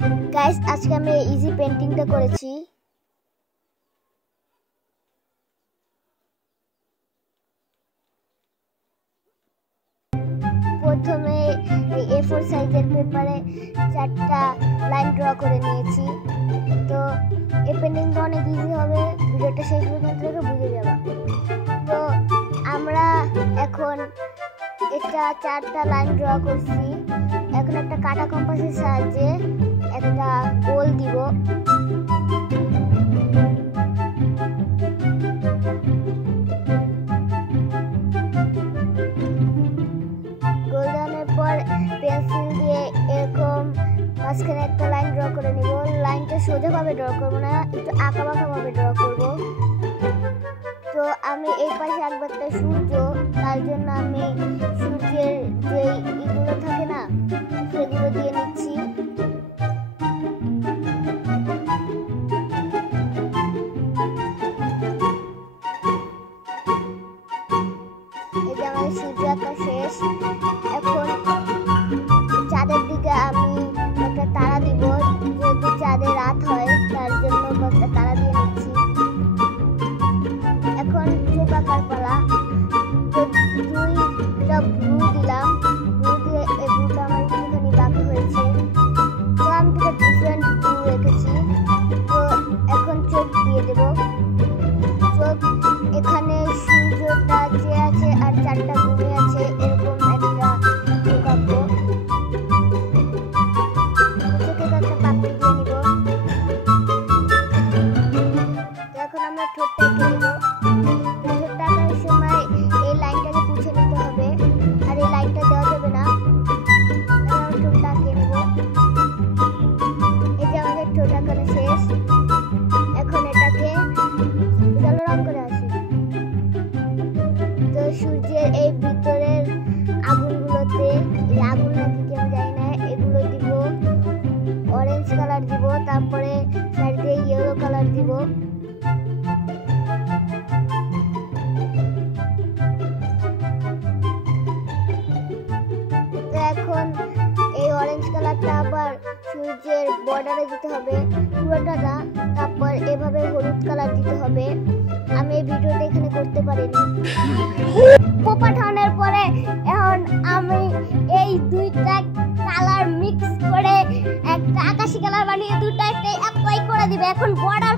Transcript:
Guys আজকে আমি easy পেইন্টিংটা করেছি। প্রথমে এই A4 সাইজের পেপারে 4টা লাইন ড্র করে নিয়েছি। তো এই পেইন্টিংটা অনেক ইজি হবে, ভিডিওটা শেষ পর্যন্ত দেখে বুঝে যাবে। তো আমরা এখন এটা 4টা লাইন ড্র করছি। এখন একটা কাটা কম্পাসের সাহায্যে একটা গোল দিব। গোল দেওয়ার পর পেন্সিল দিয়ে এরকম মাঝখানে একটা লাইন ড্র করে নিব। লাইনটা সোজাভাবে ড্র করবো না, একটু আঁকা বাঁকা ভাবে ড্র করব। তো আমি এই পাশে আঁকবো একটা সূর্য, তার জন্য আমি সূর্যের যে ইগুলো থাকে না সেগুলো দিয়ে নিচ্ছি। এই যে আমাদের সূর্য আঁকা শেষ। এখন চাঁদের দিকে আমি একটা তারা দিব, যেহেতু চাঁদে রাত হয় তার জন্য একটা তারা দিয়ে নিচ্ছি। এখন চোখ আঁকার পালা। তো 2টা ব্লু দিলাম, ব্লু দিয়ে এই ব্লুটা আমার একটুখানি বাঁকা হয়েছে, তো আমি দুটো ডিফারেন্ট ব্লু রেখেছি। তো এখন চোখ দিয়ে দেব। চোখ এখানে সূর্যটা যে আছে আর 4টা ঘুমে আছে, এরকম একটা চোখ আঁকবো। চোখে একটা পাপড়ি দিয়ে নিব। এখন আমরা ঠোঁটটা এঁকে নেব। ঠোঁটটা আঁকার সময় এই লাইনটাকে পুছে নিতে হবে, আর এই লাইনটা দেওয়া যাবে না। আমরা ঠোঁটটা এঁকে নেব। এই যে আমাদের ঠোঁট আঁকানো শেষ। এখন এটাকে চলো রং করে আসি। তো সূর্যের এই ভিতরের আগুনগুলোতে, এই আগুন নাকি কি আমি জানি না, এগুলো দিব অরেঞ্জ কালার দিব, তারপরে সাইড দিয়ে ইয়েলো কালার দিব। তো এখন এই অরেঞ্জ কালারটা আবার সূর্যের বর্ডারে দিতে হবে, পুরোটা না, তারপর এভাবে হলুদ কালার দিতে হবে। আমি এই ভিডিওটা এখানে করতে পারিনি। পাঠানোর পরে এখন আমি এই 2টা কালার মিক্স করে একটা আকাশি কালার বানিয়ে 2টা একটা অ্যাপ্লাই করে দিব। এখন বর্ডার